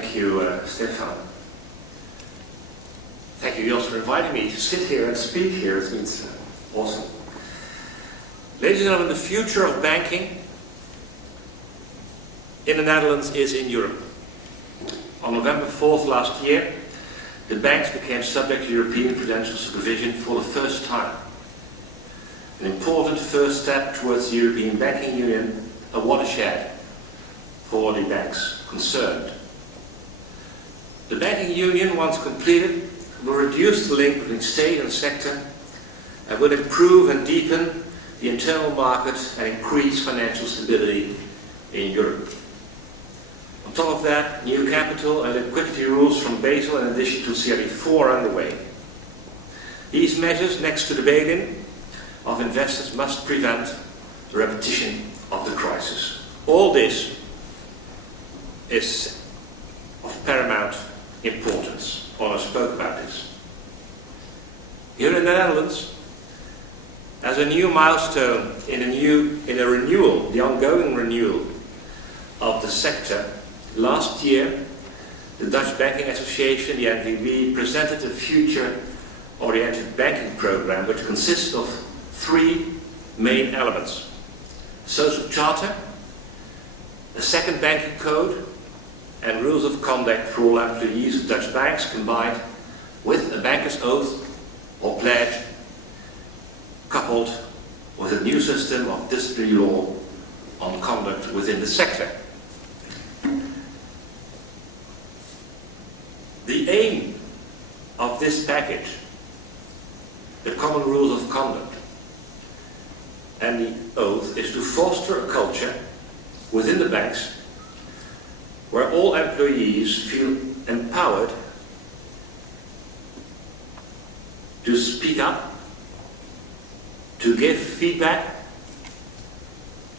Thank you, Stefan. Thank you, Jos, for inviting me to sit here and speak here. It's awesome. Ladies and gentlemen, the future of banking in the Netherlands is in Europe. On November 4th last year, the banks became subject to European prudential supervision for the first time. An important first step towards the European Banking Union, a watershed for the banks concerned. The Banking Union, once completed, will reduce the link between state and sector and will improve and deepen the internal market and increase financial stability in Europe. On top of that, new capital and liquidity rules from Basel in addition to CRD4 are underway. These measures, next to the bail-in of investors, must prevent the repetition of the crisis. All this is of paramount importance. Ola spoke about this. Here in the Netherlands, as a new milestone in a renewal, the ongoing renewal of the sector, last year the Dutch Banking Association, the NVB, presented a future-oriented banking program which consists of three main elements: social charter, a second banking code, and rules of conduct for all employees of Dutch banks, combined with a banker's oath or pledge, coupled with a new system of disciplinary law on conduct within the sector. The aim of this package, the common rules of conduct and the oath, is to foster a culture within the banks where all employees feel empowered to speak up, to give feedback,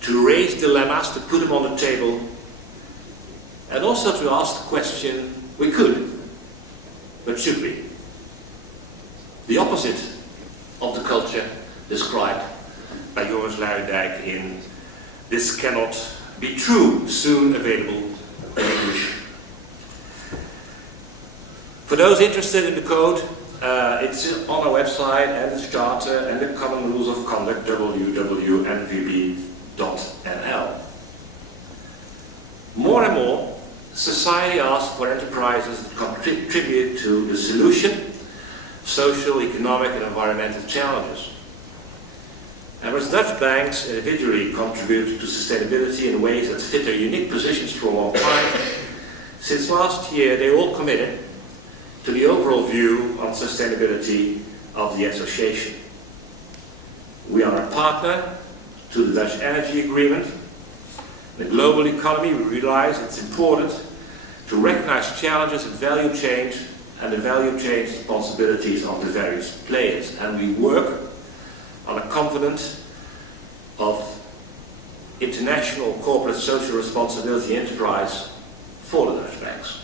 to raise dilemmas, to put them on the table, and also to ask the question, we could, but should we? The opposite of the culture described by Joris Luijendijk in This Cannot Be True, soon available in English. For those interested in the code, it's on our website, and the charter and the common rules of conduct, www.nvb.nl. More and more, society asks for enterprises that contribute to the solution, social, economic and environmental challenges. And as Dutch banks individually contribute to sustainability in ways that fit their unique positions for a long time, since last year they all committed to the overall view on sustainability of the association. We are a partner to the Dutch Energy Agreement. In the global economy, we realize it's important to recognize challenges in value chain and the value chain responsibilities of the various players. And we work on a covenant of international corporate social responsibility enterprise for the Dutch banks.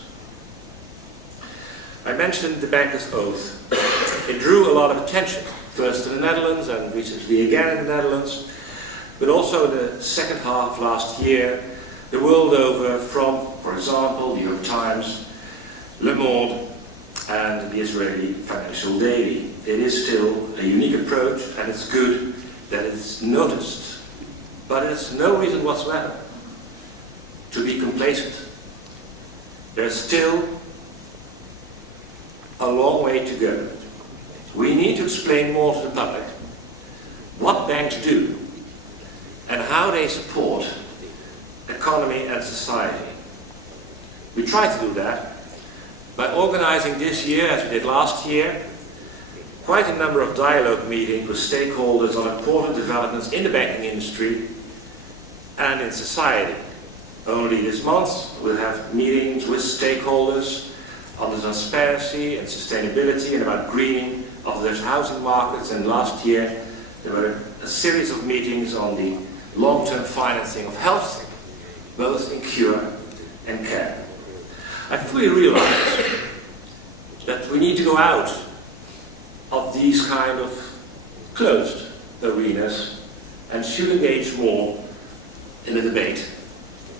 I mentioned the banker's oath. It drew a lot of attention, first in the Netherlands and recently again in the Netherlands, but also in the second half of last year, the world over, from, for example, the New York Times, Le Monde, and the Israeli Financial Daily. It is still a unique approach, and it's good that it's noticed. But it's no reason whatsoever to be complacent. There's still a long way to go. We need to explain more to the public what banks do and how they support economy and society. We try to do that by organizing this year, as we did last year, quite a number of dialogue meetings with stakeholders on important developments in the banking industry and in society. Only this month we'll have meetings with stakeholders on the transparency and sustainability and about greening of the housing markets, and last year there were a series of meetings on the long-term financing of health, both in cure and care. I fully realize that we need to go out of these kind of closed arenas and should engage more in the debate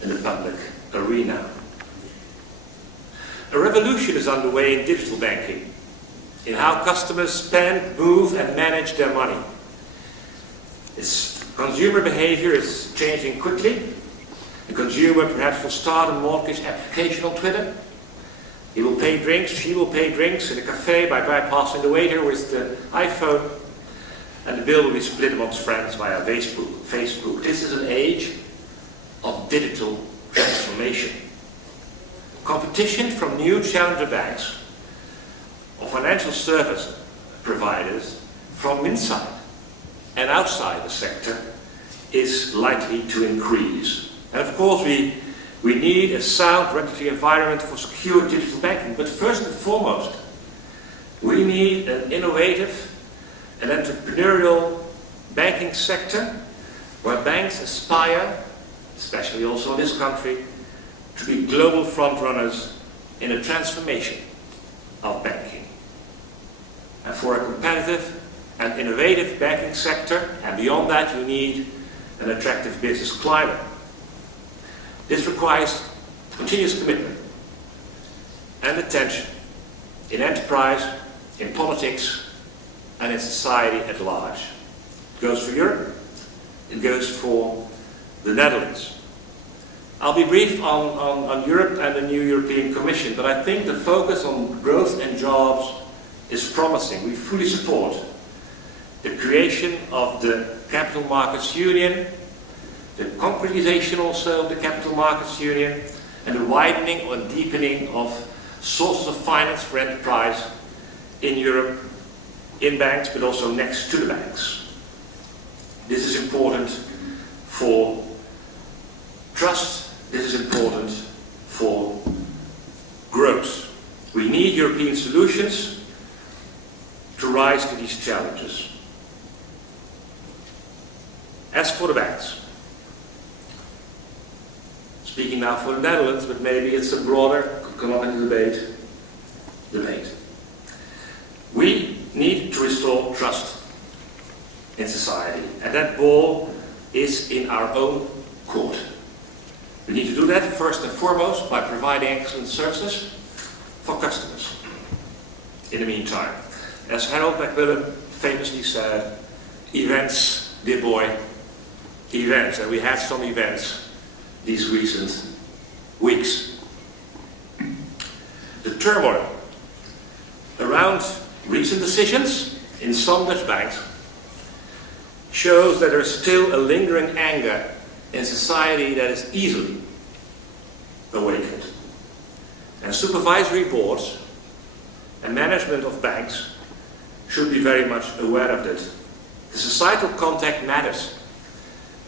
in the public arena. A revolution is underway in digital banking, in how customers spend, move and manage their money. Consumer behavior is changing quickly. The consumer perhaps will start a mortgage application on Twitter. He will pay drinks, she will pay drinks in a cafe by bypassing the waiter with the iPhone, and the bill will be split amongst friends via Facebook. This is an age of digital transformation. Competition from new challenger banks or financial service providers from inside and outside the sector is likely to increase. And of course we need a sound regulatory environment for secure digital banking, but first and foremost we need an innovative and entrepreneurial banking sector where banks aspire, especially also in this country, to be global frontrunners in a transformation of banking. And for a competitive and innovative banking sector, and beyond that, you need an attractive business climate. This requires continuous commitment and attention in enterprise, in politics, and in society at large. It goes for Europe, it goes for the Netherlands. I'll be brief on Europe and the new European Commission, but I think the focus on growth and jobs is promising. We fully support the creation of the Capital Markets Union, the concretization also of the Capital Markets Union, and the widening or deepening of sources of finance for enterprise in Europe, in banks, but also next to the banks. This is important for trust, this is important for growth. We need European solutions to rise to these challenges. As for the banks, speaking now for the Netherlands, but maybe it's a broader economic debate. We need to restore trust in society, and that ball is in our own court. We need to do that first and foremost by providing excellent services for customers. In the meantime, as Harold Macmillan famously said, events, dear boy, events, and we had some events these recent weeks. The turmoil around recent decisions in some Dutch banks shows that there is still a lingering anger in society that is easily awakened. And supervisory boards and management of banks should be very much aware of that. The societal context matters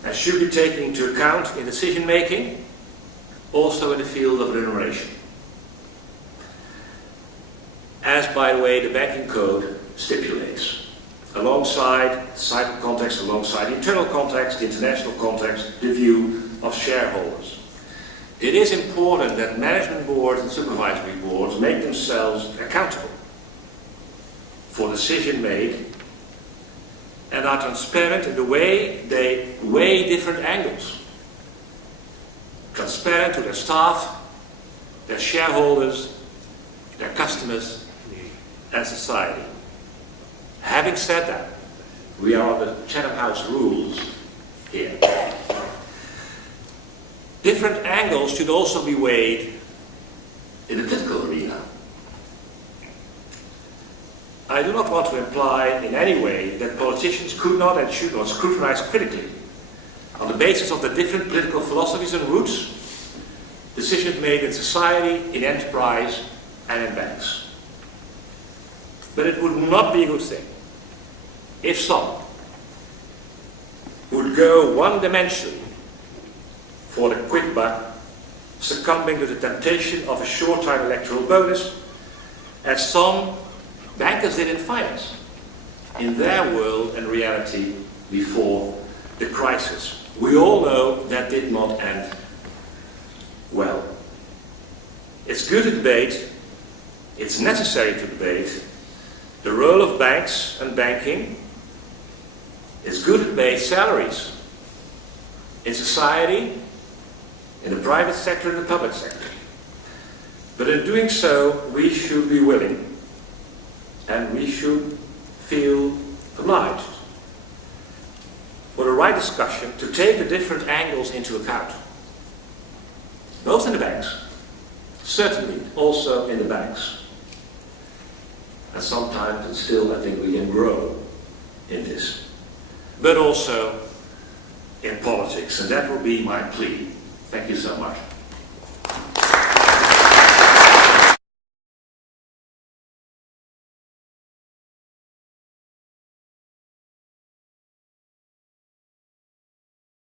and should be taken into account in decision making, also in the field of remuneration. As, by the way, the banking code stipulates, alongside societal context, alongside the internal context, the international context, the view of shareholders. It is important that management boards and supervisory boards make themselves accountable for decision made and are transparent in the way they weigh different angles. Transparent to their staff, their shareholders, their customers, and society. Having said that, we are on the Chatham House rules here. Different angles should also be weighed in the political arena. I do not want to imply in any way that politicians could not and should not scrutinize critically, on the basis of the different political philosophies and routes, decisions made in society, in enterprise, and in banks. But it would not be a good thing if some would go one-dimensionally for the quick buck, succumbing to the temptation of a short-time electoral bonus, as some bankers did in finance, in their world and reality before the crisis. We all know that did not end well. It's good to debate, it's necessary to debate the role of banks and banking. It's good to debate salaries in society, in the private sector and the public sector. But in doing so, we should be willing and we should feel obliged for the right discussion to take the different angles into account. Both in the banks, certainly also in the banks. And sometimes, and still I think we can grow in this. But also in politics, and that will be my plea. Thank you so much.